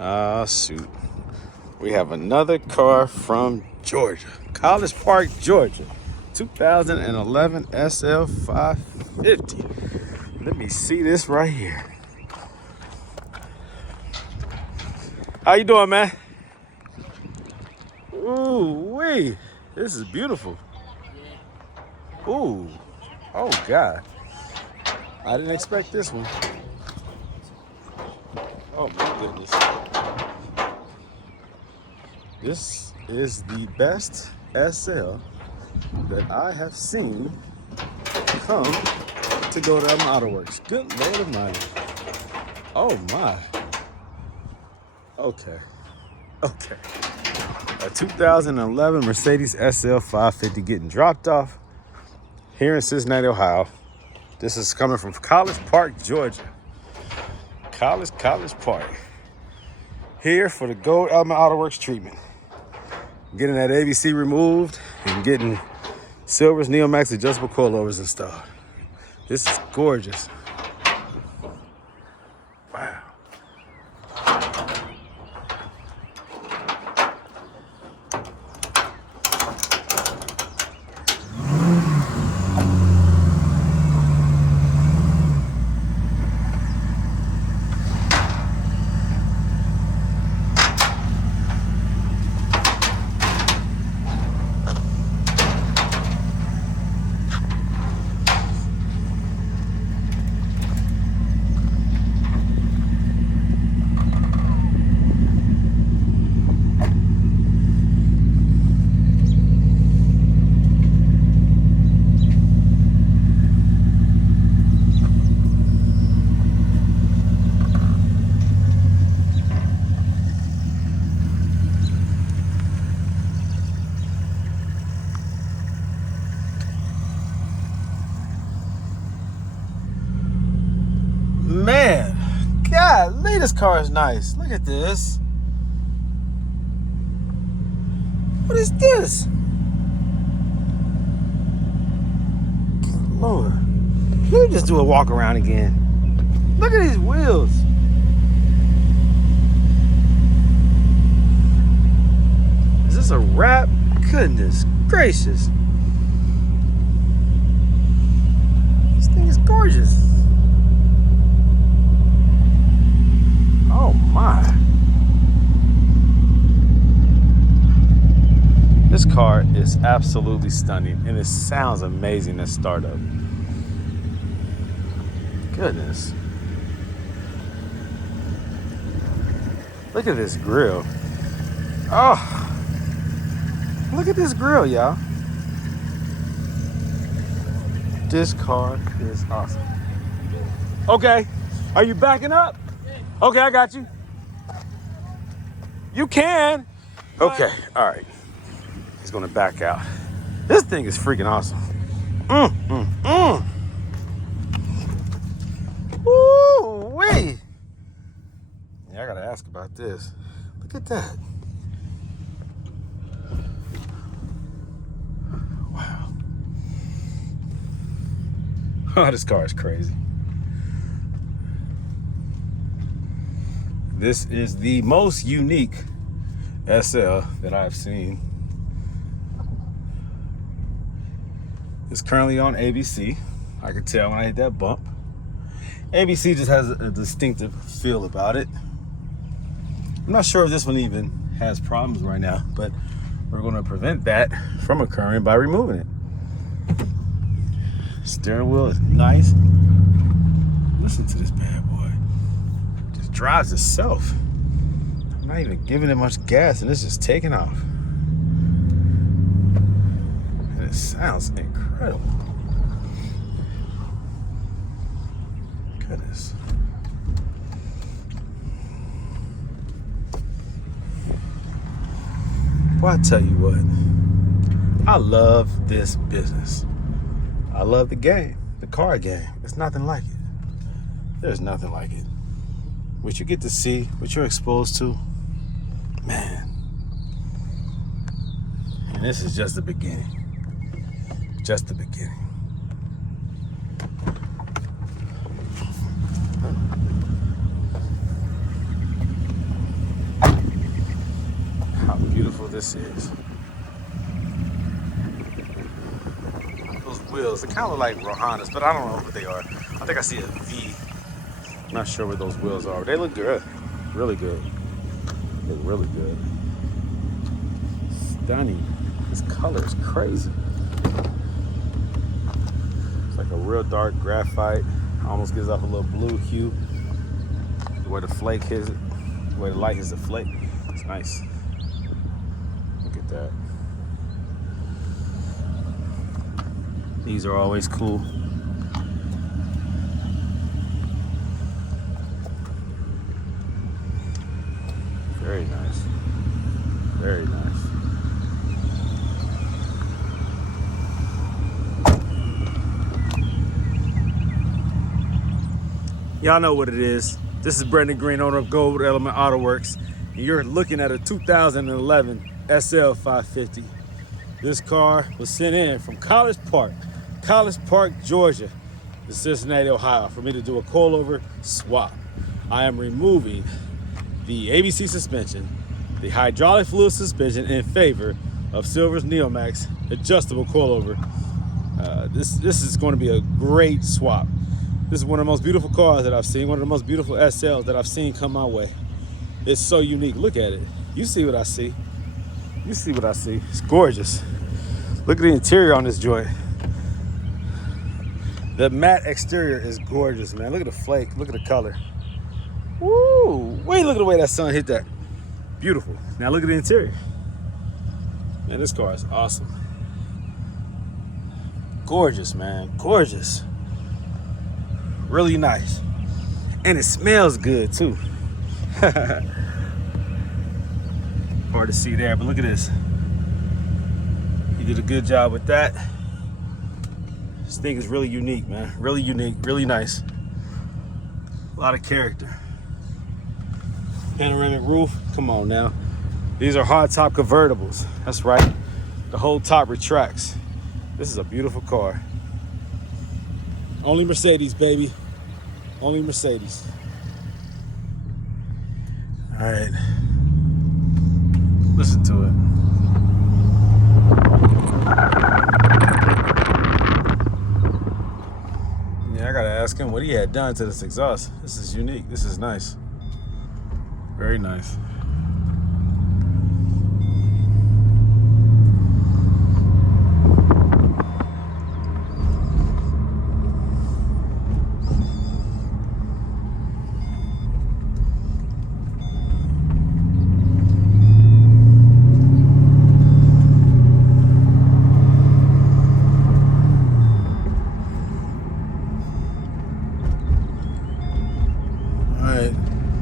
Ah, shoot. We have another car from Georgia, College Park, Georgia. 2011 SL550. Let me see this right here. How you doing, man? Ooh, wee. This is beautiful. Ooh. Oh, God. I didn't expect this one. Oh, my goodness. This is the best SL that I have seen come to Gold Element Autoworks. Good Lord Almighty. Oh, my. Okay. Okay. A 2011 Mercedes SL550 getting dropped off here in Cincinnati, Ohio. This is coming from College Park, Georgia. College Park. Here for the Gold Element Autoworks treatment. Getting that ABC removed and getting Silver's Neomax adjustable coilovers installed. This is gorgeous. Wow. Man, golly, this car is nice. Look at this. What is this? Good Lord. Let me just do a walk around again. Look at these wheels. Is this a wrap? Goodness gracious. This thing is gorgeous. Oh my. This car is absolutely stunning and it sounds amazing at startup. Goodness. Look at this grill. Oh. Look at this grill, y'all. This car is awesome. Okay. Are you backing up? Okay, I got you. You can. Okay, all right. He's gonna back out. This thing is freaking awesome. Woo-wee. Yeah, I gotta ask about this. Look at that. Wow. Oh, this car is crazy. This is the most unique SL that I've seen. It's currently on ABC. I could tell when I hit that bump. ABC just has a distinctive feel about it. I'm not sure if this one even has problems right now, but we're going to prevent that from occurring by removing it. Steering wheel is nice. Listen to this bad boy. Drives itself. I'm not even giving it much gas and it's just taking off. And it sounds incredible. Goodness. Well, I tell you what, I love this business. I love the game, the car game. There's nothing like it. There's nothing like it. What you get to see, what you're exposed to, man. And this is just the beginning. just the beginning. How beautiful this is. Those wheels, they kind of look like Rohanas, but I don't know what they are. I think I see a V. I'm not sure what those wheels are. They look good. Really good. They look really good. Stunning. This color is crazy. It's like a real dark graphite. Almost gives off a little blue hue. The way the flake hits it, the way the light hits the flake. It's nice. Look at that. These are always cool. Very nice. Very nice. Y'all know what it is. This is Brandon Green, owner of Gold Element Autoworks, and you're looking at a 2011 SL550. This car was sent in from College Park, Georgia, to Cincinnati, Ohio, for me to do a coilover swap. I am removing the ABC suspension, the hydraulic fluid suspension, in favor of Silver's Neomax adjustable coilover. This is going to be a great swap. This is one of the most beautiful cars that I've seen, one of the most beautiful SLs that I've seen come my way. It's so unique. Look at it. You see what I see. You see what I see. It's gorgeous. Look at the interior on this joint. The matte exterior is gorgeous, man. Look at the flake. Look at the color. Woo! Wait, look at the way that sun hit that. Beautiful. Now look at the interior. Man, this car is awesome. Gorgeous, man. Gorgeous. Really nice. And it smells good too. Hard to see there, but look at this. He did a good job with that. This thing is really unique, man. Really unique, really nice. A lot of character. Panoramic roof, come on now. These are hardtop convertibles. That's right. The whole top retracts. This is a beautiful car. Only Mercedes, baby. Only Mercedes. All right. Listen to it. Yeah, I gotta ask him what he had done to this exhaust. This is unique. This is nice. Very nice.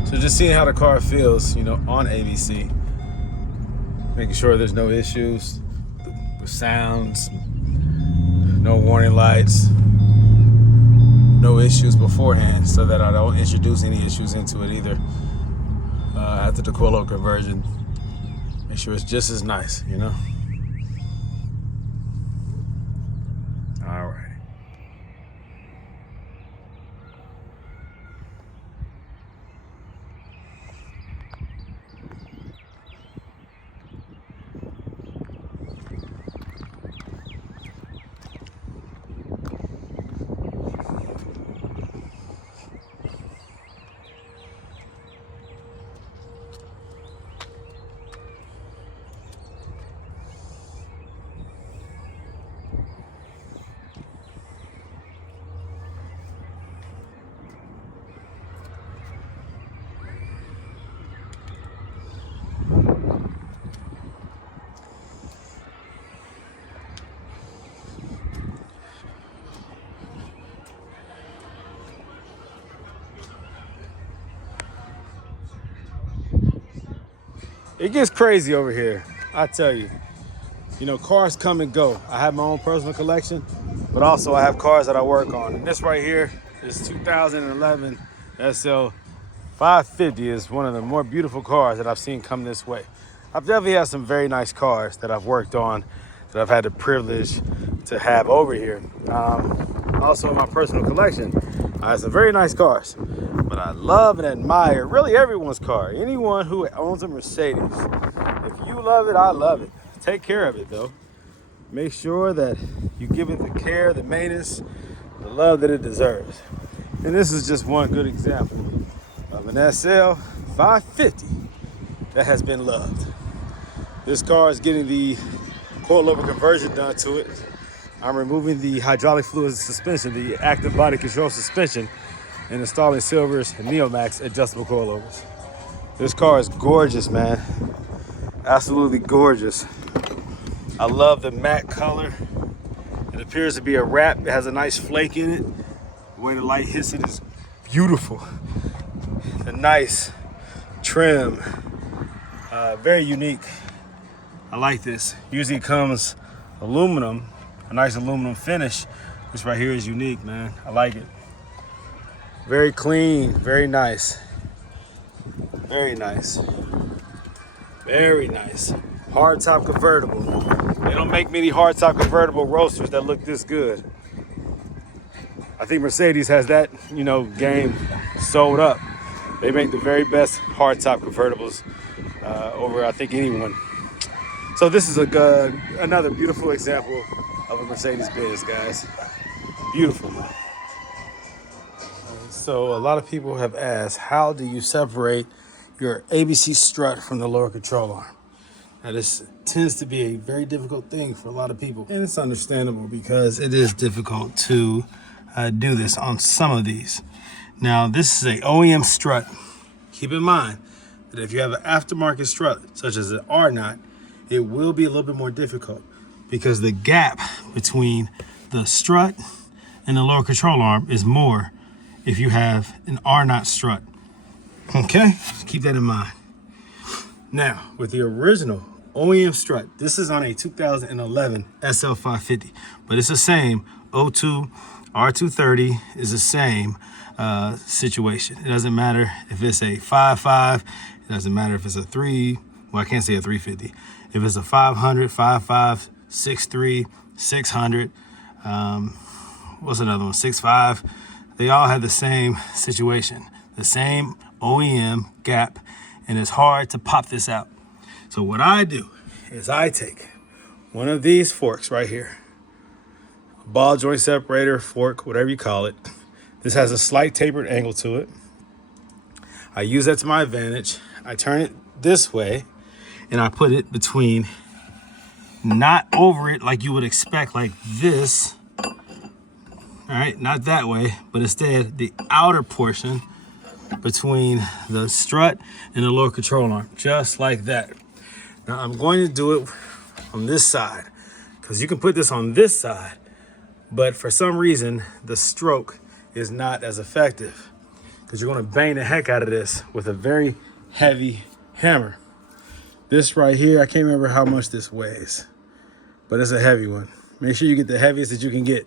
So just seeing how the car feels, you know, on ABC, making sure there's no issues with sounds, no warning lights, no issues beforehand, so that I don't introduce any issues into it either. After the coilover conversion, make sure it's just as nice, you know. All right. It gets crazy over here, I tell you. You know, cars come and go. I have my own personal collection, but also I have cars that I work on. And this right here is 2011 SL550. Is one of the more beautiful cars that I've seen come this way. I've definitely had some very nice cars that I've worked on, that I've had the privilege to have over here. Also in my personal collection, I have some very nice cars, but I love and admire really everyone's car. Anyone who owns a Mercedes, if you love it, I love it. Take care of it though. Make sure that you give it the care, the maintenance, the love that it deserves. And this is just one good example of an SL550 that has been loved. This car is getting the coilover conversion done to it. I'm removing the hydraulic fluid suspension, the active body control suspension, and installing Silver's Neomax adjustable coilovers. This car is gorgeous, man. Absolutely gorgeous. I love the matte color. It appears to be a wrap. It has a nice flake in it. The way the light hits it is beautiful. The nice trim, very unique. I like this. Usually it comes aluminum, a nice aluminum finish. This right here is unique, man. I like it. Very clean, very nice. Very nice. Very nice. Hardtop convertible. They don't make many hardtop convertible roadsters that look this good. I think Mercedes has that, game sold up. They make the very best hardtop convertibles over, I think, anyone. So this is another beautiful example of a Mercedes Benz, guys. Beautiful. So a lot of people have asked, how do you separate your ABC strut from the lower control arm? Now this tends to be a very difficult thing for a lot of people. And it's understandable because it is difficult to do this on some of these. Now this is an OEM strut. Keep in mind that if you have an aftermarket strut, such as an R-Knot, it will be a little bit more difficult because the gap between the strut and the lower control arm is more if you have an R-Knot strut. Okay, keep that in mind. Now, with the original OEM strut, this is on a 2011 SL550, but it's the same. O2, R230 is the same situation. It doesn't matter if it's a 5.5, it doesn't matter if it's a 3, well, I can't say a 350. If it's a 500, 5.5, 6.3, 600, what's another one, 6.5, they all have the same situation, the same OEM gap, and it's hard to pop this out. So what I do is I take one of these forks right here, ball joint separator, fork, whatever you call it. This has a slight tapered angle to it. I use that to my advantage. I turn it this way and I put it between, not over it like you would expect, like this. All right, not that way, but instead the outer portion between the strut and the lower control arm, just like that. Now I'm going to do it on this side because you can put this on this side, but for some reason the stroke is not as effective because you're going to bang the heck out of this with a very heavy hammer. This right here, I can't remember how much this weighs, but it's a heavy one. Make sure you get the heaviest that you can get.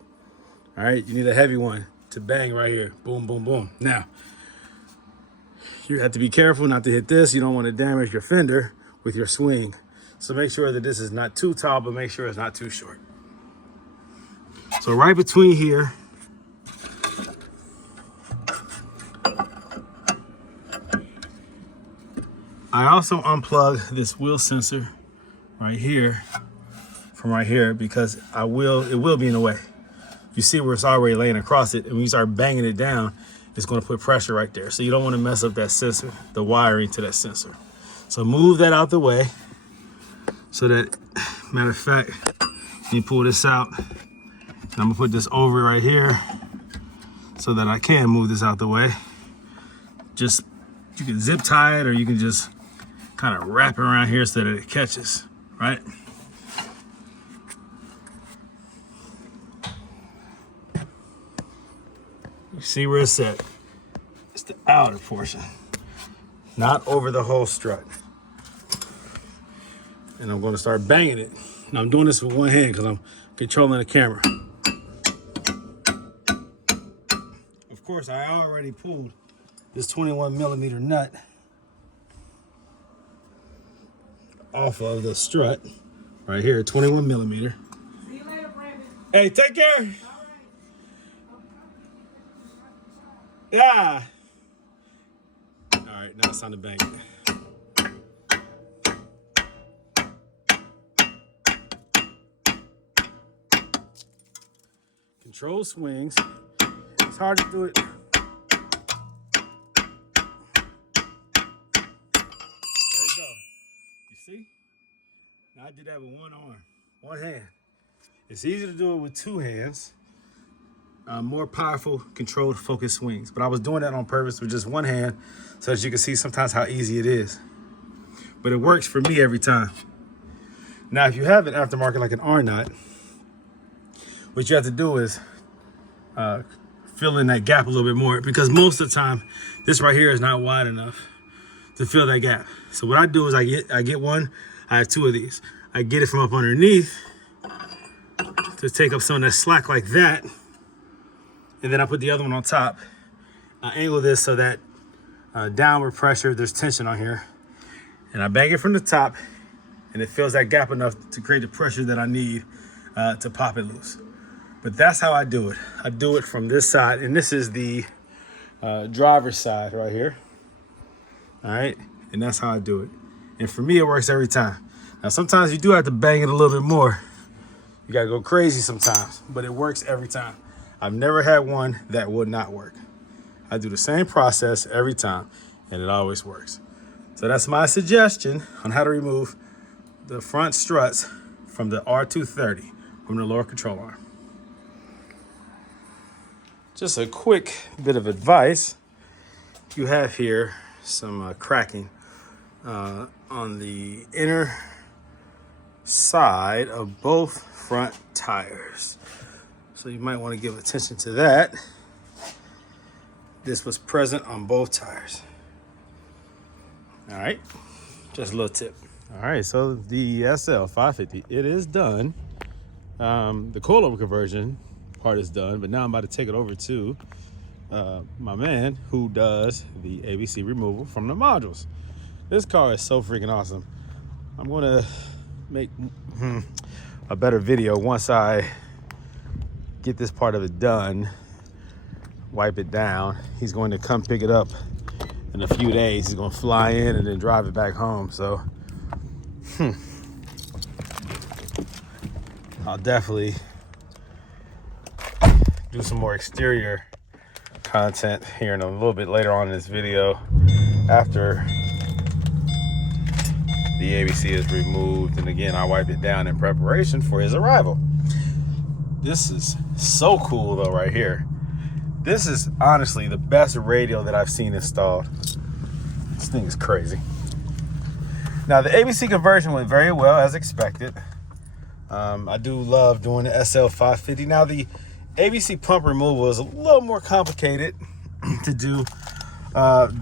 All right, you need a heavy one to bang right here. Boom, boom, boom. Now, you have to be careful not to hit this. You don't want to damage your fender with your swing. So make sure that this is not too tall, but make sure it's not too short. So right between here, I also unplug this wheel sensor right here from right here because it will be in the way. You see where it's already laying across it, and when you start banging it down, it's going to put pressure right there. So you don't want to mess up that sensor, the wiring to that sensor. So move that out the way so that, matter of fact, you pull this out, and I'm gonna put this over right here so that I can move this out the way. Just, you can zip tie it or you can just kind of wrap it around here so that it catches, right? You see where it's at? It's the outer portion, not over the whole strut. And I'm going to start banging it. Now I'm doing this with one hand because I'm controlling the camera. Of course, I already pulled this 21 millimeter nut off of the strut right here, 21 millimeter. See you later, Brandon. Hey, take care. Yeah. All right, now it's on the bank. Control swings. It's hard to do it. There you go. You see? Now I did that with one arm, one hand. It's easy to do it with two hands. More powerful, controlled, focused swings. But I was doing that on purpose with just one hand so that you can see sometimes how easy it is. But it works for me every time. Now, if you have an aftermarket like an R knot, what you have to do is fill in that gap a little bit more, because most of the time, this right here is not wide enough to fill that gap. So what I do is I get one, I have two of these. I get it from up underneath to take up some of that slack like that. And then I put the other one on top. I angle this so that downward pressure, there's tension on here. And I bang it from the top, and it fills that gap enough to create the pressure that I need to pop it loose. But that's how I do it. I do it from this side, and this is the driver's side right here. All right, and that's how I do it. And for me, it works every time. Now, sometimes you do have to bang it a little bit more. You gotta go crazy sometimes, but it works every time. I've never had one that would not work. I do the same process every time, and it always works. So that's my suggestion on how to remove the front struts from the R230 from the lower control arm. Just a quick bit of advice. You have here some cracking on the inner side of both front tires. So you might want to give attention to that. This was present on both tires. All right, just a little tip. All right, so the SL550, it is done. The coilover conversion part is done, but now I'm about to take it over to my man who does the ABC removal from the modules. This car is so freaking awesome. I'm gonna make a better video once I get this part of it done, wipe it down. He's going to come pick it up in a few days. He's gonna fly in and then drive it back home. So I'll definitely do some more exterior content here in a little bit later on in this video after the ABC is removed. And again, I wipe it down in preparation for his arrival. This is so cool though right here. This is honestly the best radio that I've seen installed. This thing is crazy. Now the ABC conversion went very well as expected. I do love doing the SL550. Now the ABC pump removal is a little more complicated to do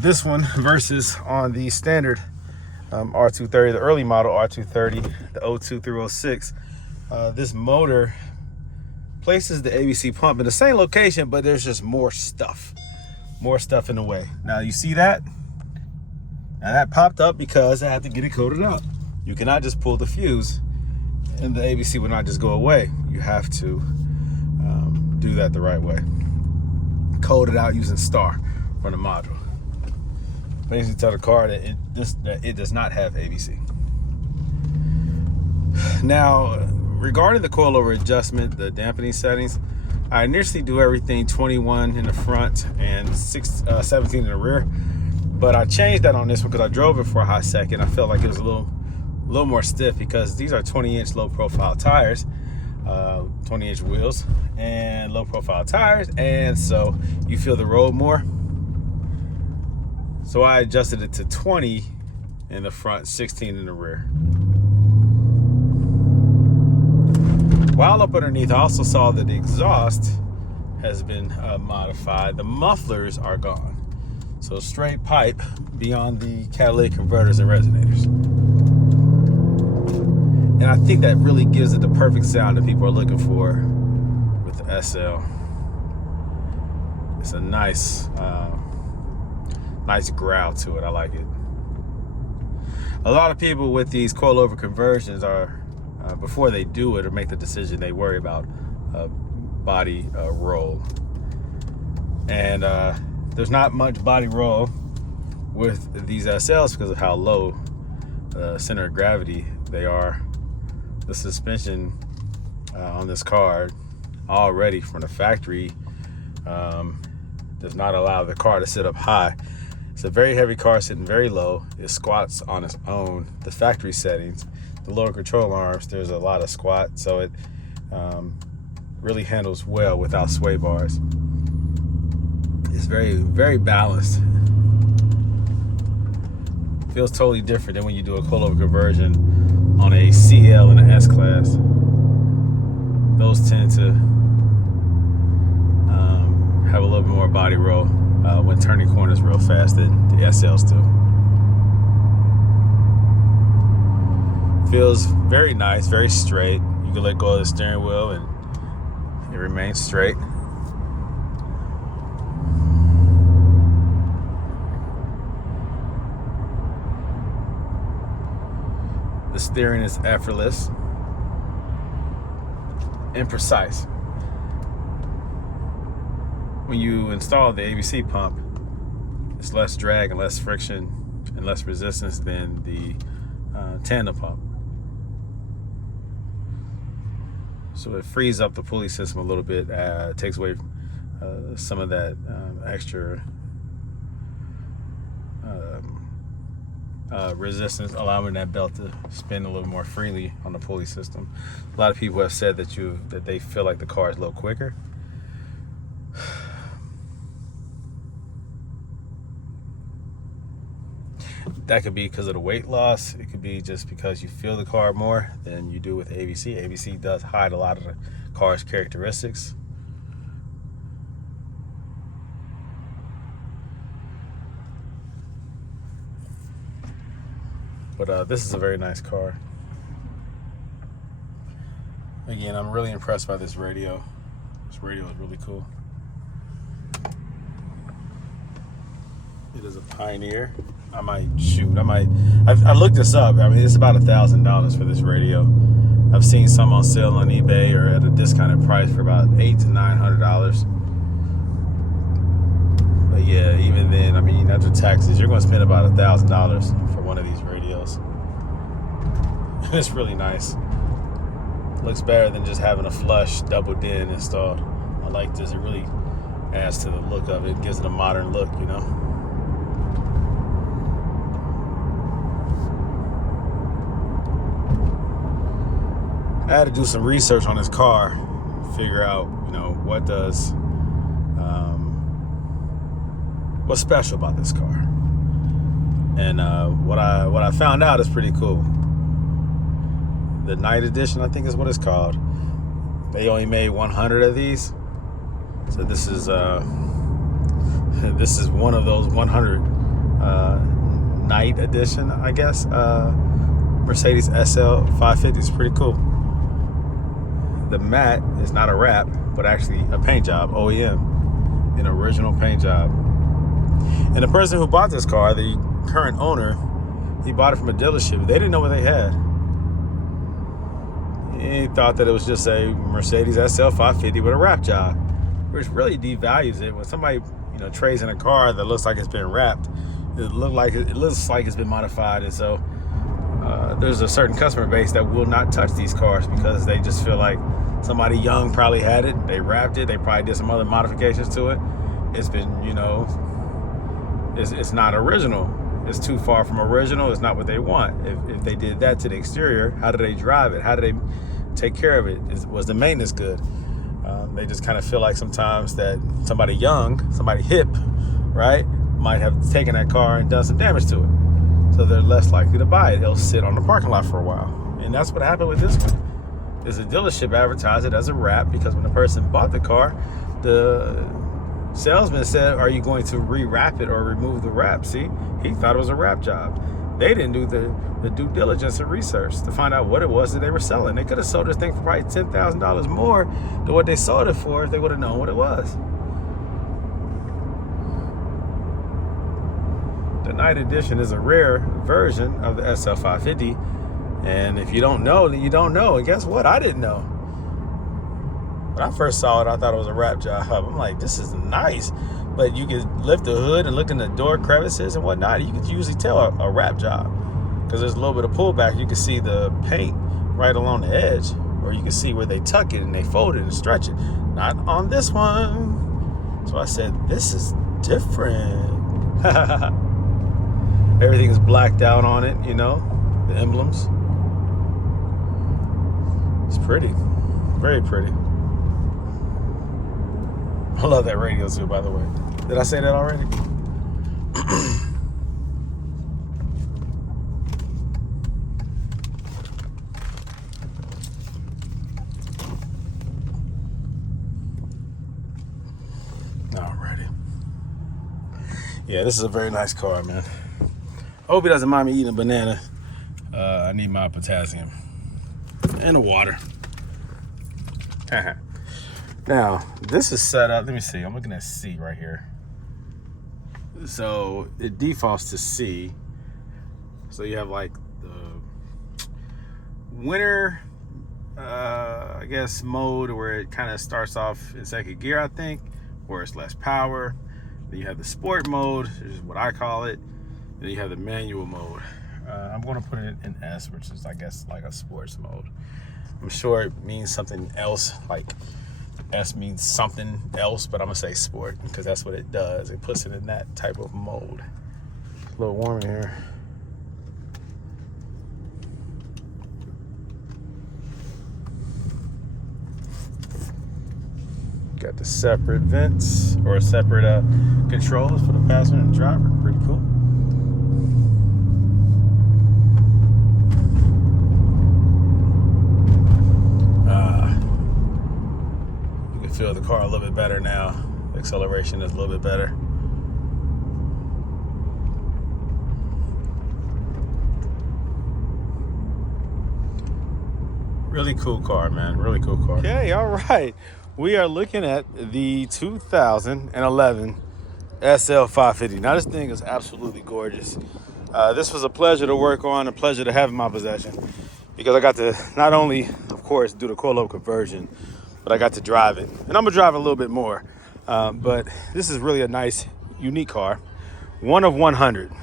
this one versus on the standard R230, the early model R230, the 02 through 06. This motor places the ABC pump in the same location, but there's just more stuff in the way. Now you see that? Now that popped up because I had to get it coated up. You cannot just pull the fuse and the ABC will not just go away. You have to do that the right way. Code it out using star from the module. Basically tell the car that it does not have ABC. Now, regarding the coilover adjustment, the dampening settings, I initially do everything 21 in the front and 17 in the rear. But I changed that on this one because I drove it for a hot second. I felt like it was a little more stiff because these are 20-inch low profile tires, 20-inch wheels and low profile tires, and so you feel the road more. So I adjusted it to 20 in the front, 16 in the rear. While up underneath, I also saw that the exhaust has been modified. The mufflers are gone. So straight pipe beyond the catalytic converters and resonators. And I think that really gives it the perfect sound that people are looking for with the SL. It's a nice growl to it. I like it. A lot of people with these coilover conversions are, before they do it or make the decision, they worry about body roll. And there's not much body roll with these SLs because of how low center of gravity they are. The suspension on this car already from the factory does not allow the car to sit up high. It's a very heavy car sitting very low. It squats on its own. The factory settings, the lower control arms, there's a lot of squat, so it really handles well without sway bars. It's very, very balanced. Feels totally different than when you do a coilover conversion on a CL and an S-Class. Those tend to have a little bit more body roll when turning corners real fast than the SLs do. Feels very nice, very straight. You can let go of the steering wheel and it remains straight. The steering is effortless and precise. When you install the ABC pump, it's less drag and less friction and less resistance than the tandem pump. So it frees up the pulley system a little bit, takes away some of that extra resistance, allowing that belt to spin a little more freely on the pulley system. A lot of people have said that they feel like the car is a little quicker. That could be because of the weight loss. It could be just because you feel the car more than you do with ABC. ABC does hide a lot of the car's characteristics. But this is a very nice car. Again, I'm really impressed by this radio. This radio is really cool. It is a Pioneer. I looked this up. I mean, it's about $1,000 for this radio. I've seen some on sale on eBay or at a discounted price for about $800 to $900. But yeah, even then, I mean, after taxes, you're going to spend about $1,000 for one of these radios. It's really nice. Looks better than just having a flush double din installed. I like this. It really adds to the look of it. Gives it a modern look, you know. I had to do some research on this car, figure out, you know, what's special about this car. And what I found out is pretty cool. The Night Edition, I think is what it's called. They only made 100 of these, so this is one of those 100 Night Edition, I guess. Mercedes SL550 is pretty cool. The matte is not a wrap, but actually a paint job, OEM, an original paint job. And the person who bought this car, the current owner, he bought it from a dealership. They didn't know what they had. He thought that it was just a Mercedes SL550 with a wrap job, which really devalues it. When somebody, you know, trades in a car that looks like it's been wrapped, it looks like it's been modified. And so there's a certain customer base that will not touch these cars because they just feel like somebody young probably had it, they wrapped it, they probably did some other modifications to it. It's been, you know, it's not original. It's too far from original. It's not what they want. If they did that to the exterior, how do they drive it? How do they take care of it? Was the maintenance good? They just kind of feel like sometimes that somebody young, somebody hip, right, might have taken that car and done some damage to it. So they're less likely to buy it. They'll sit on the parking lot for a while. And that's what happened with this one. Is the dealership advertised it as a wrap because when the person bought the car, the salesman said, "Are you going to re-wrap it or remove the wrap?" See, he thought it was a wrap job. They didn't do the due diligence and research to find out what it was that they were selling. They could have sold this thing for probably $10,000 more than what they sold it for if they would have known what it was. The Night Edition is a rare version of the SL550. And if you don't know, then you don't know. And guess what? I didn't know. When I first saw it, I thought it was a wrap job. I'm like, this is nice. But you could lift the hood and look in the door crevices and whatnot. You could usually tell a wrap job because there's a little bit of pullback. You can see the paint right along the edge, or you can see where they tuck it and they fold it and stretch it. Not on this one. So I said, this is different. Everything's blacked out on it, you know, the emblems. It's pretty, very pretty. I love that radio too, by the way. Did I say that already? Alrighty. Yeah, this is a very nice car, man. I hope he doesn't mind me eating a banana. I need my potassium and the water. Now, this is set up. Let me see. I'm looking at C right here. So it defaults to C. So you have like the winter, I guess, mode where it kind of starts off in second gear, I think, where it's less power. Then you have the sport mode, which is what I call it. Then you have the manual mode. I'm going to put it in S, which is, I guess, like a sports mode. I'm sure it means something else, like S means something else, but I'm going to say sport because that's what it does. It puts it in that type of mode. It's a little warm in here. Got the separate vents or separate controls for the passenger and driver. Pretty cool. Feel the car a little bit better now. The acceleration is a little bit better. Really cool car, man. Really cool car. Okay, all right. We are looking at the 2011 SL550. Now, this thing is absolutely gorgeous. This was a pleasure to work on, a pleasure to have in my possession, because I got to not only, of course, do the coilover conversion, but I got to drive it. And I'm gonna drive it a little bit more. But this is really a nice, unique car. One of 100.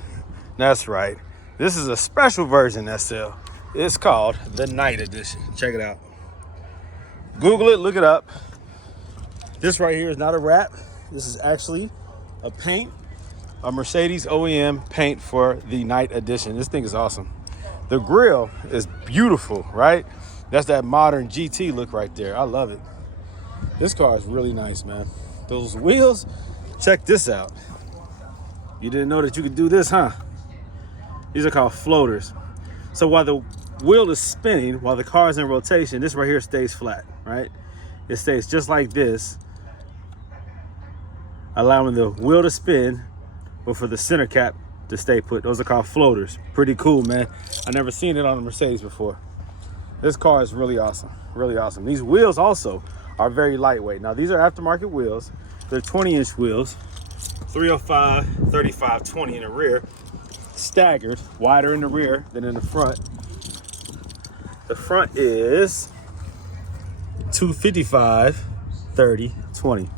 That's right. This is a special version SL. It's called the Night Edition. Check it out. Google it, look it up. This right here is not a wrap. This is actually a paint, a Mercedes OEM paint for the Night Edition. This thing is awesome. The grille is beautiful, right? That's that modern GT look right there. I love it. This car is really nice, man. Those wheels, check this out. You didn't know that you could do this, huh? These are called floaters. So while the wheel is spinning, while the car is in rotation, this right here stays flat, right? It stays just like this, allowing the wheel to spin, but for the center cap to stay put. Those are called floaters. Pretty cool, man. I've never seen it on a Mercedes before. This car is really awesome, really awesome. These wheels also are very lightweight. Now, these are aftermarket wheels. They're 20-inch wheels, 305, 35, 20 in the rear, staggered, wider in the rear than in the front. The front is 255, 30, 20.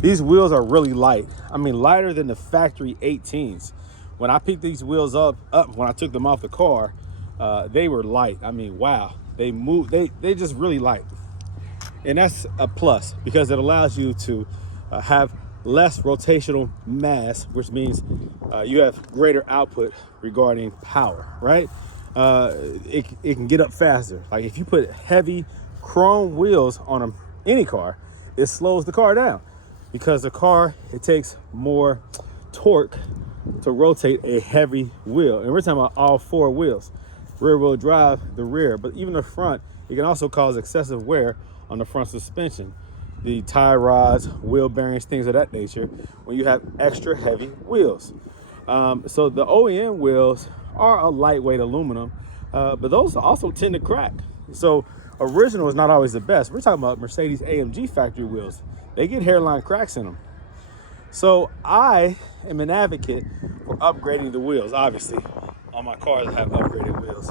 These wheels are really light. I mean, lighter than the factory 18s. When I picked these wheels up when I took them off the car, they were light. I mean, wow. They move, they just really light. And that's a plus because it allows you to have less rotational mass, which means you have greater output regarding power, right? It can get up faster. Like if you put heavy chrome wheels on any car, it slows the car down because the car, it takes more torque to rotate a heavy wheel. And we're talking about all four wheels. Rear wheel drive, the rear, but even the front, it can also cause excessive wear on the front suspension, the tie rods, wheel bearings, things of that nature, when you have extra heavy wheels. So the OEM wheels are a lightweight aluminum, but those also tend to crack. So original is not always the best. We're talking about Mercedes AMG factory wheels. They get hairline cracks in them. So I am an advocate for upgrading the wheels, obviously. All my cars have upgraded wheels.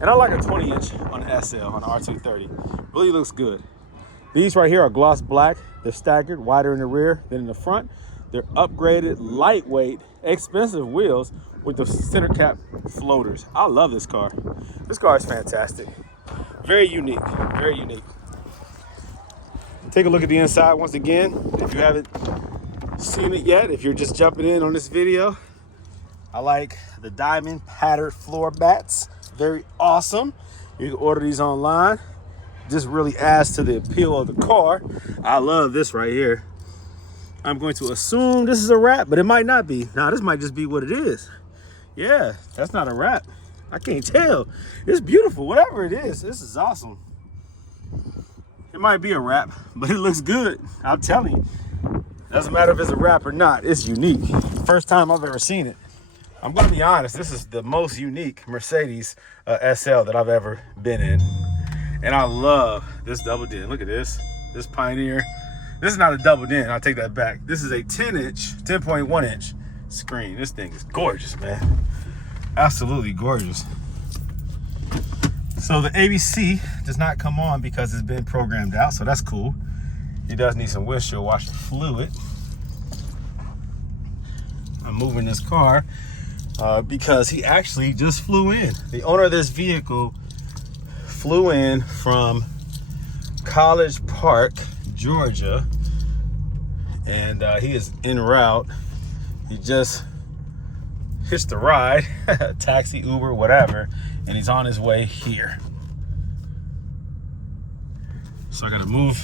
And I like a 20-inch on the SL, on the R230. Really looks good. These right here are gloss black. They're staggered, wider in the rear than in the front. They're upgraded, lightweight, expensive wheels with the center cap floaters. I love this car. This car is fantastic. Very unique, very unique. Take a look at the inside once again. If you haven't seen it yet, if you're just jumping in on this video, I like the diamond patterned floor mats. Very awesome. You can order these online. Just really adds to the appeal of the car. I love this right here. I'm going to assume this is a wrap, but it might not be. Now, this might just be what it is. Yeah, that's not a wrap. I can't tell. It's beautiful, whatever it is. This is awesome. It might be a wrap, but it looks good. I'm telling you. Doesn't matter if it's a wrap or not. It's unique. First time I've ever seen it. I'm going to be honest. This is the most unique Mercedes SL that I've ever been in. And I love this double din. Look at this. This Pioneer. This is not a double din. I'll take that back. This is a 10.1 inch screen. This thing is gorgeous, man. Absolutely gorgeous. So the ABC does not come on because it's been programmed out, so that's cool. It does need some windshield washer fluid. I'm moving this car because he actually just flew in. The owner of this vehicle flew in from College Park, Georgia, and he is en route. He just hitched a ride, taxi, Uber, whatever, and he's on his way here. So I gotta move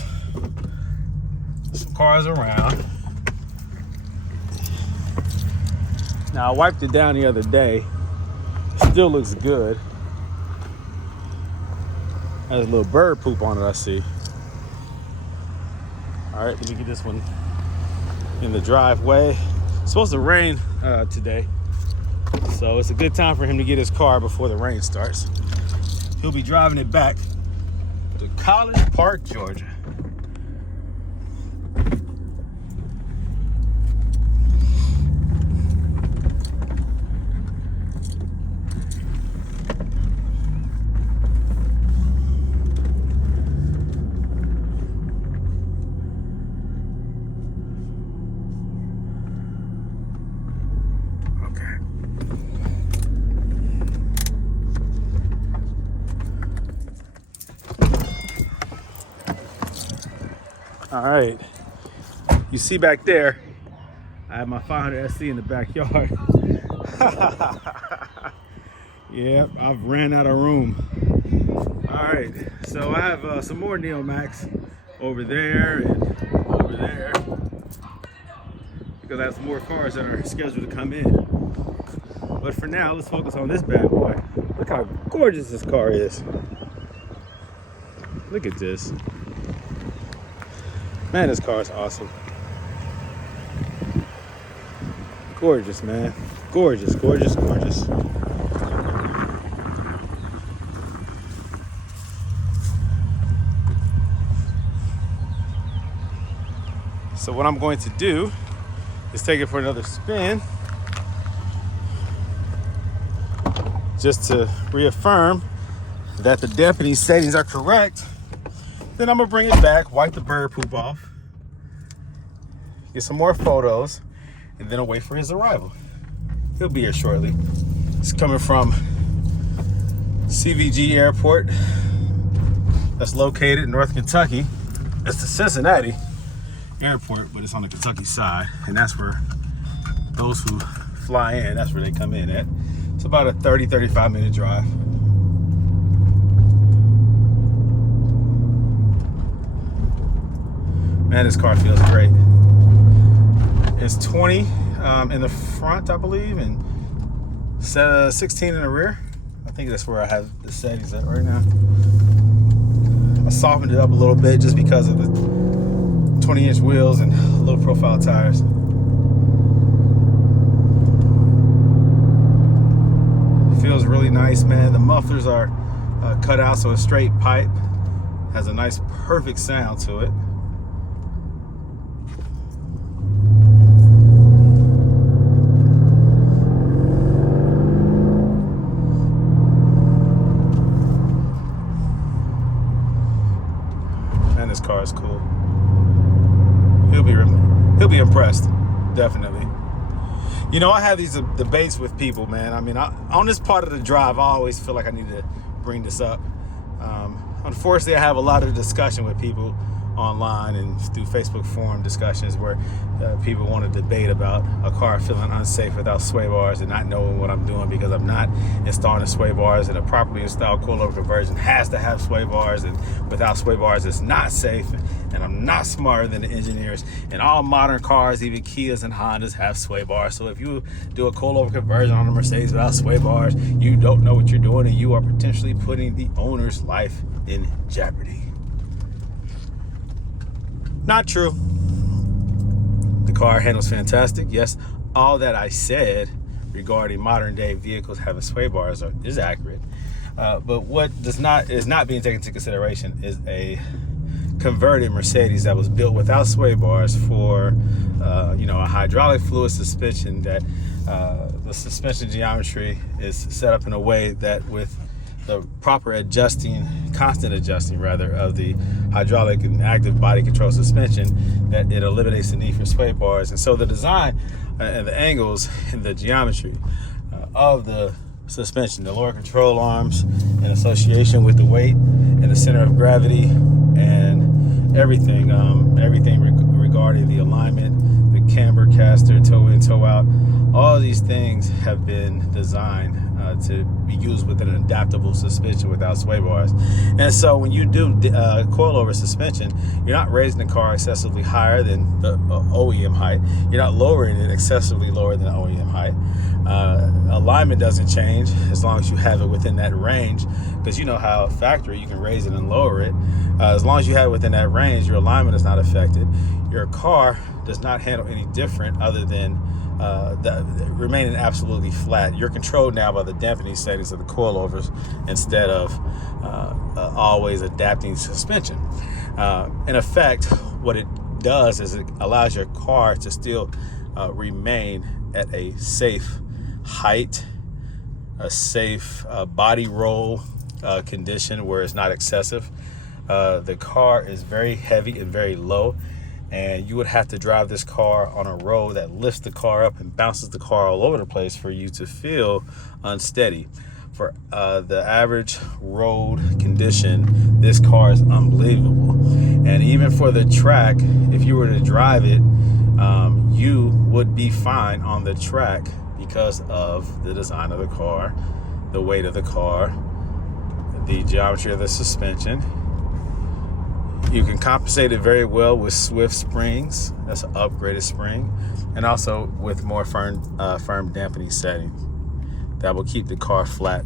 some cars around. Now I wiped it down the other day. Still looks good. Has a little bird poop on it, I see. All right, let me get this one in the driveway. It's supposed to rain today, so it's a good time for him to get his car before the rain starts. He'll be driving it back to College Park, Georgia. All right, you see back there, I have my 500 SC in the backyard. Yep, I've ran out of room. All right, so I have some more Neomax over there and over there, because I have some more cars that are scheduled to come in. But for now, let's focus on this bad boy. Look how gorgeous this car is. Look at this. Man, this car is awesome. Gorgeous, man. Gorgeous, gorgeous, gorgeous. So what I'm going to do is take it for another spin, just to reaffirm that the dampening settings are correct. Then I'm gonna bring it back, wipe the bird poop off, get some more photos, and then I'll wait for his arrival. He'll be here shortly. He's coming from CVG Airport. That's located in North Kentucky. It's the Cincinnati Airport, but it's on the Kentucky side, and that's where those who fly in, that's where they come in at. It's about a 30-35 minute drive. Man, this car feels great. It's 20 in the front, I believe, and 16 in the rear. I think that's where I have the settings at right now. I softened it up a little bit just because of the 20-inch wheels and low profile tires. Feels really nice, man. The mufflers are cut out, so a straight pipe has a nice, perfect sound to it. this car is cool. He'll be impressed, definitely. You know, I have these debates with people, man. I mean, on this part of the drive, I always feel like I need to bring this up. Unfortunately, I have a lot of discussion with people online and through Facebook forum discussions where people want to debate about a car feeling unsafe without sway bars and not knowing what I'm doing because I'm not installing the sway bars, and a properly installed coilover conversion has to have sway bars, and without sway bars it's not safe, and I'm not smarter than the engineers, and all modern cars, even Kias and Hondas, have sway bars. So if you do a coilover conversion on a Mercedes without sway bars, you don't know what you're doing, and you are potentially putting the owner's life in jeopardy. Not true. The car handles fantastic. Yes, all that I said regarding modern day vehicles having sway bars is accurate. But what is not being taken into consideration is a converted Mercedes that was built without sway bars for a hydraulic fluid suspension, that the suspension geometry is set up in a way that with the proper constant adjusting of the hydraulic and active body control suspension, that it eliminates the need for sway bars. And so the design and the angles and the geometry of the suspension, the lower control arms in association with the weight and the center of gravity and everything regarding the alignment, the camber, caster, toe in, toe out, all these things have been designed to be used with an adaptable suspension without sway bars. And so when you do coilover suspension, you're not raising the car excessively higher than the OEM height. You're not lowering it excessively lower than the OEM height. Alignment doesn't change as long as you have it within that range, because you know how factory you can raise it and lower it. As long as you have it within that range, your alignment is not affected. Your car does not handle any different other than remaining absolutely flat. You're controlled now by the dampening settings of the coilovers instead of always adapting suspension. In effect, what it does is it allows your car to still remain at a safe height, a safe body roll condition where it's not excessive. The car is very heavy and very low, and you would have to drive this car on a road that lifts the car up and bounces the car all over the place for you to feel unsteady. For the average road condition, this car is unbelievable. And even for the track, if you were to drive it, you would be fine on the track because of the design of the car, the weight of the car, the geometry of the suspension. You can compensate it very well with Swift springs. That's an upgraded spring. And also with more firm dampening settings that will keep the car flat.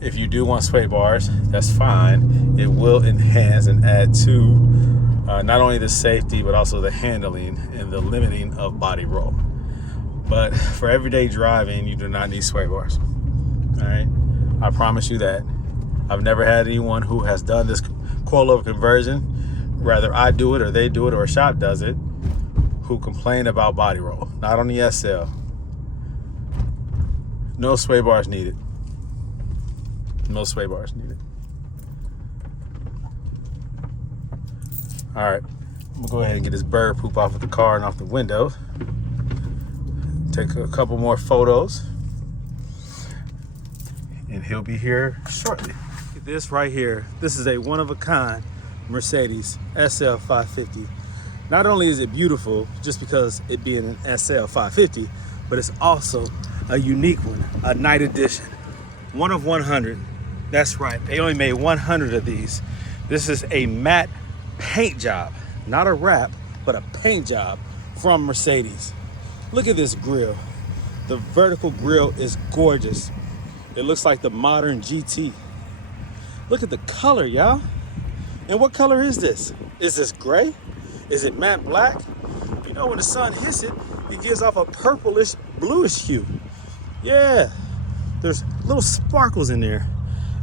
If you do want sway bars, that's fine. It will enhance and add to not only the safety, but also the handling and the limiting of body roll. But for everyday driving, you do not need sway bars. All right, I promise you that. I've never had anyone who has done this coilover conversion, whether I do it or they do it or a shop does it, who complain about body roll. Not on the SL. No sway bars needed. No sway bars needed. All right, I'm gonna go ahead and get this bird poop off of the car and off the window. Take a couple more photos, and he'll be here shortly. This right here, this is a one-of-a-kind Mercedes SL550. Not only is it beautiful just because it being an SL550, but it's also a unique one, a night edition, 1 of 100. That's right, they only made 100 of these. This is a matte paint job, not a wrap, but a paint job from Mercedes. Look at this grille. The vertical grille is gorgeous. It looks like the modern GT. Look at the color, y'all. And what color is this? Is this gray? Is it matte black? You know, when the sun hits it, it gives off a purplish, bluish hue. Yeah, there's little sparkles in there.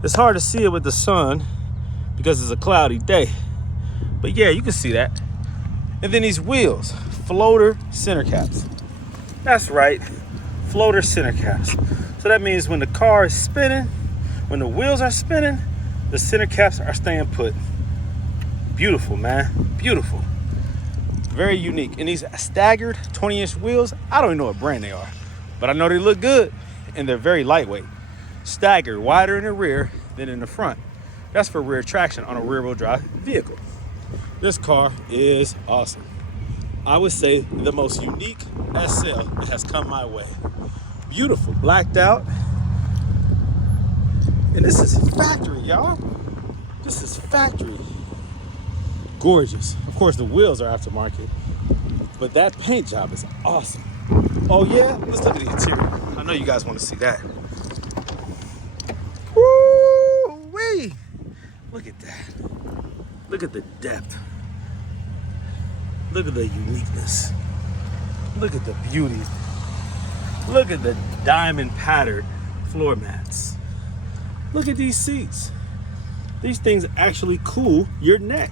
It's hard to see it with the sun because it's a cloudy day. But yeah, you can see that. And then these wheels, floater center caps. That's right, floater center caps. So that means when the car is spinning, when the wheels are spinning, the center caps are staying put. Beautiful, man. Beautiful. Very unique. And these staggered 20-inch wheels, I don't even know what brand they are, but I know they look good and they're very lightweight. Staggered, wider in the rear than in the front. That's for rear traction on a rear-wheel drive vehicle. This car is awesome. I would say the most unique SL that has come my way. Beautiful, blacked out. And this is factory, y'all. This is factory. Gorgeous. Of course, the wheels are aftermarket, but that paint job is awesome. Oh yeah, let's look at the interior. I know you guys want to see that. Woo-wee! Look at that. Look at the depth. Look at the uniqueness. Look at the beauty. Look at the diamond patterned floor mats. Look at these seats. These things actually cool your neck.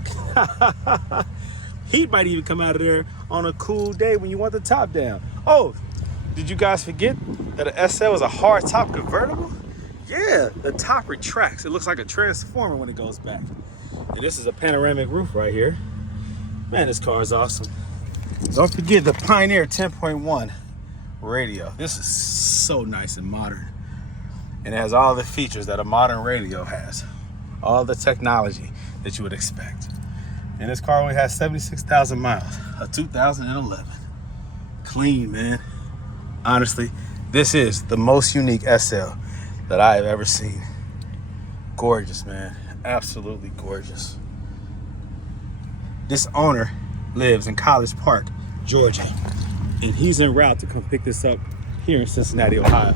Heat might even come out of there on a cool day when you want the top down. Oh, did you guys forget that an SL is a hard top convertible? Yeah, the top retracts. It looks like a transformer when it goes back. And this is a panoramic roof right here. Man, this car is awesome. Don't forget the Pioneer 10.1 radio. This is so nice and modern. And it has all the features that a modern radio has. All the technology that you would expect. And this car only has 76,000 miles, a 2011. Clean, man. Honestly, this is the most unique SL that I have ever seen. Gorgeous, man. Absolutely gorgeous. This owner lives in College Park, Georgia, and he's en route to come pick this up here in Cincinnati, Ohio.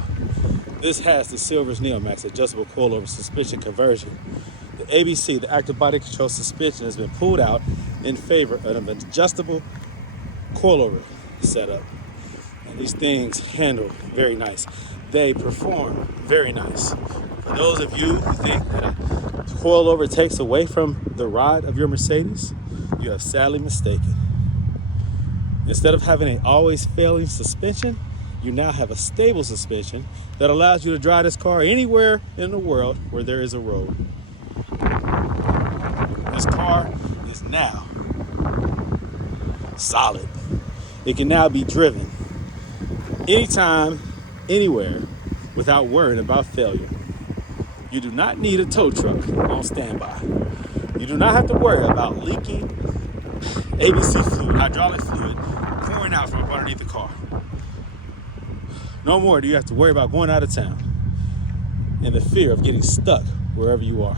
This has the Silver's Neomax adjustable coilover suspension conversion. The ABC, the active body control suspension, has been pulled out in favor of an adjustable coilover setup. And these things handle very nice. They perform very nice. For those of you who think that a coilover takes away from the ride of your Mercedes, you have sadly mistaken. Instead of having an always failing suspension, you now have a stable suspension that allows you to drive this car anywhere in the world where there is a road. This car is now solid. It can now be driven anytime, anywhere, without worrying about failure. You do not need a tow truck on standby. You do not have to worry about leaking ABC fluid, hydraulic fluid, pouring out from underneath the car. No more do you have to worry about going out of town and the fear of getting stuck wherever you are.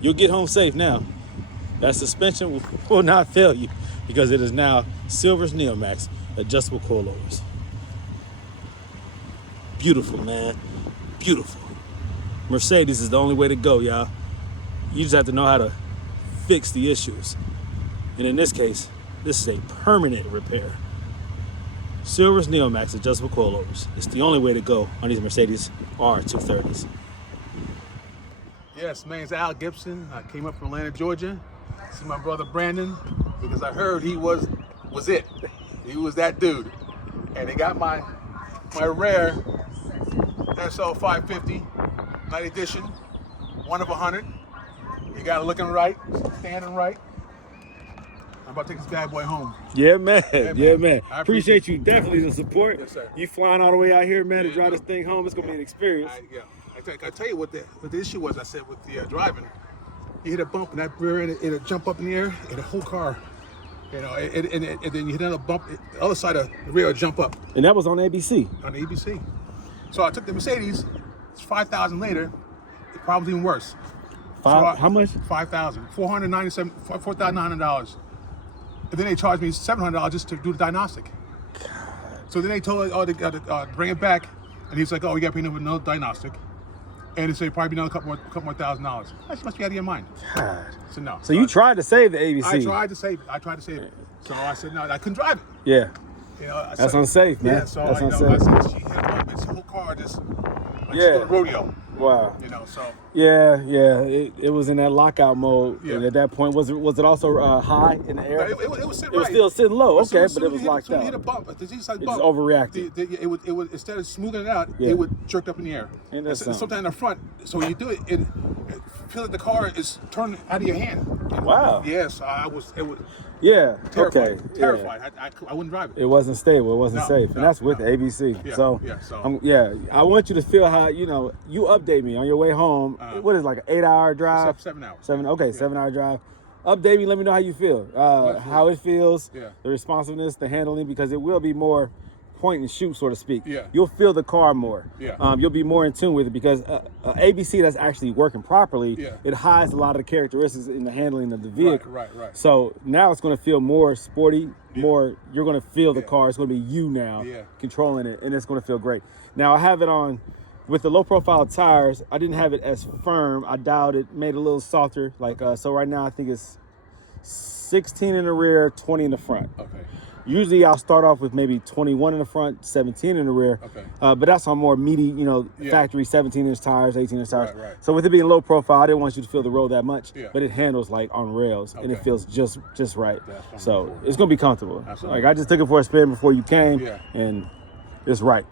You'll get home safe now. That suspension will not fail you because it is now Silver's Neomax adjustable coilovers. Beautiful, man. Beautiful. Mercedes is the only way to go, y'all. You just have to know how to fix the issues. And in this case, this is a permanent repair. Silver's Neomax adjustable coilovers. It's the only way to go on these Mercedes R230s. Yes, my name's Al Gibson. I came up from Atlanta, Georgia. See my brother Brandon because I heard he was it. He was that dude. And they got my rare SL550 night edition, 1 of 100. You got it looking right, standing right. I'm about to take this bad boy home. Yeah, man. Yeah, man. I Appreciate you definitely the support. Yes, sir. You flying all the way out here, man, to drive this thing home. It's gonna be an experience. I tell you what the issue was. I said with the driving, you hit a bump and that rear end it'll jump up in the air and the whole car, and then you hit another bump, the other side of the rear will jump up. And that was on ABC. On the ABC. So I took the Mercedes. It's 5,000 later. It probably even worse. How much? 5,000. $4,900. And then they charged me $700 just to do the diagnostic. God. So then they told us, they got to bring it back, and he's like, "Oh, you got to pay another diagnostic," and they say probably another couple more $1,000. That must be out of your mind. God. So no. So you tried to save the ABC. I tried to save it. So I said no, I couldn't drive it. Yeah. You know, That's unsafe, man. Yeah. So that's unsafe. I said she hit a bump, and the whole car just like Yeah. a rodeo. Wow. You know, so. Yeah. It was in that lockout mode. Yeah. And at that point, was it also high in the air? It was sitting It was right. still sitting low, okay, So but it was locked so out. It hit a bump. It just overreacted. It would instead of smoothing it out, Yeah. it would jerk up in the air. Ain't that something? Sometimes in the front. So when you do it, and feel that the car is turned out of your hand. Wow. Yes, it was Yeah. terrified. Okay. Terrified. Yeah. I wouldn't drive it. It wasn't stable. It wasn't safe, and that's with the ABC. Yeah, So, yeah, so- I want you to feel how you update me on your way home. What is it, like an 8-hour drive? 7 hours. 7-hour drive. Update me. Let me know how you feel. How it feels. Yeah. The responsiveness, the handling, because it will be more point and shoot, so to speak. Yeah. You'll feel the car more. Yeah. You'll be more in tune with it because ABC that's actually working properly, Yeah. it hides a lot of the characteristics in the handling of the vehicle. Right. So now it's going to feel more sporty, more, you're going to feel the car. It's going to be you now controlling it, and it's going to feel great. Now I have it on with the low profile tires. I didn't have it as firm. I dialed it, made it a little softer. So right now I think it's 16 in the rear, 20 in the front. Okay. Usually I'll start off with maybe 21 in the front, 17 in the rear. Okay. But that's on more meaty, factory 17-inch tires, 18-inch tires. Right. So with it being low profile, I didn't want you to feel the road that much, Yeah. but it handles like on rails and it feels just right. That's So it's gonna be comfortable. Absolutely. Like I just took it for a spin before you came, Yeah. and it's right.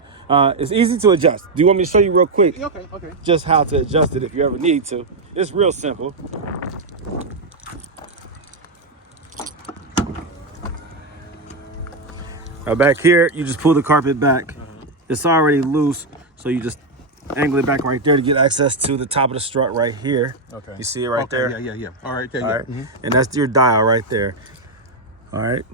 It's easy to adjust. Do you want me to show you real quick? Okay. Just how to adjust it if you ever need to. It's real simple. Now back here, you just pull the carpet back. It's already loose, so you just angle it back right there to get access to the top of the strut right here. Okay. You see it right there? Yeah. All right. Yeah. All right. And that's your dial right there. All right.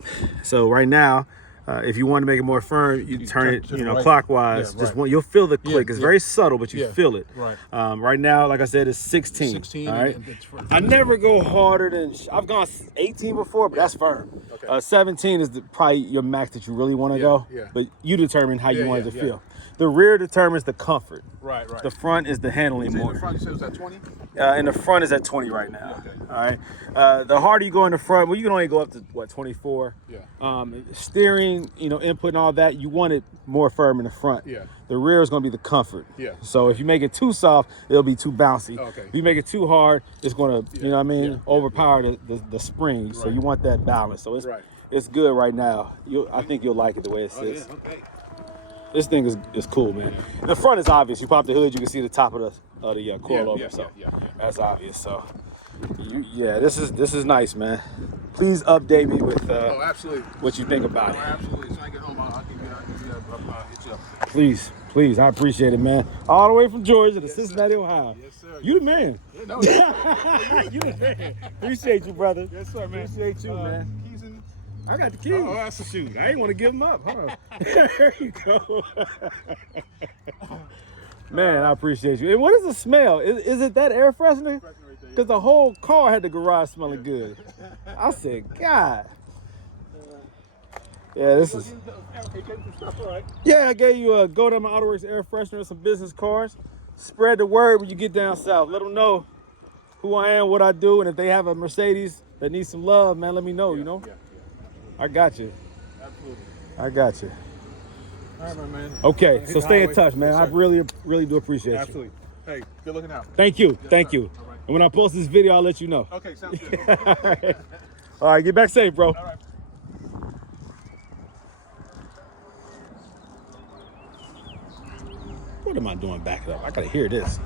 So right now, if you want to make it more firm, you turn it, to the right. clockwise. Yeah, Just right. you'll feel the click. It's yeah. very subtle, but you Yeah, feel it. right. Right now, like I said, it's 16. 16. All right. And it's for- I never go harder than I've gone 18 before, but that's firm. Okay. 17 is probably your max that you really want to go. yeah. But you determine how you want it to yeah. feel. The rear determines the comfort. Right. The front is the handling In more. the front, you said it was at 20? And the front is at 20 right now. Okay. All right. The harder you go in the front, well, you can only go up to 24. Yeah. Steering, input and all that, you want it more firm in the front. Yeah. The rear is going to be the comfort. Yeah. So if you make it too soft, it'll be too bouncy. Okay. If you make it too hard, it's going to, Yeah. overpower the spring. So Right. you want that balance. So Right. it's good right now. I think you'll like it the way it Oh, yeah. sits. Okay. This thing is cool, man. The front is obvious. You pop the hood, you can see the top of the coilover. Yeah. That's obvious. So, this is nice, man. Please update me with Oh, absolutely. what you think about Oh, it. absolutely. So I get home, I'll give you hit you up. Please, I appreciate it, man. All the way from Georgia to Cincinnati, Ohio. Yes, sir. You the man. Yeah, no, You the man. Appreciate you, brother. yes, sir, man. Appreciate you, man. Keys in. I got the keys. Oh, that's the shoot. I ain't want to give them up. Hold on. There you go. Man, I appreciate you. And what is the smell? Is it that air freshener? Because the whole car had the garage smelling good. I said, God. Yeah, this is. Yeah, I gave you a Gold Element Autoworks air freshener and some business cards. Spread the word when you get down south. Let them know who I am, what I do, and if they have a Mercedes that needs some love, man, let me know, Yeah. I got you. Absolutely. I got you. All right, my man. Okay, Hit so the stay in highway. touch, man. Yes, I sir. really do appreciate you. Absolutely. Hey, good looking out. Thank you. Yes, Thank sir. you. All right. And when I post this video, I'll let you know. Okay, sounds good. All right, get back safe, bro. All right. What am I doing back up? I gotta hear this.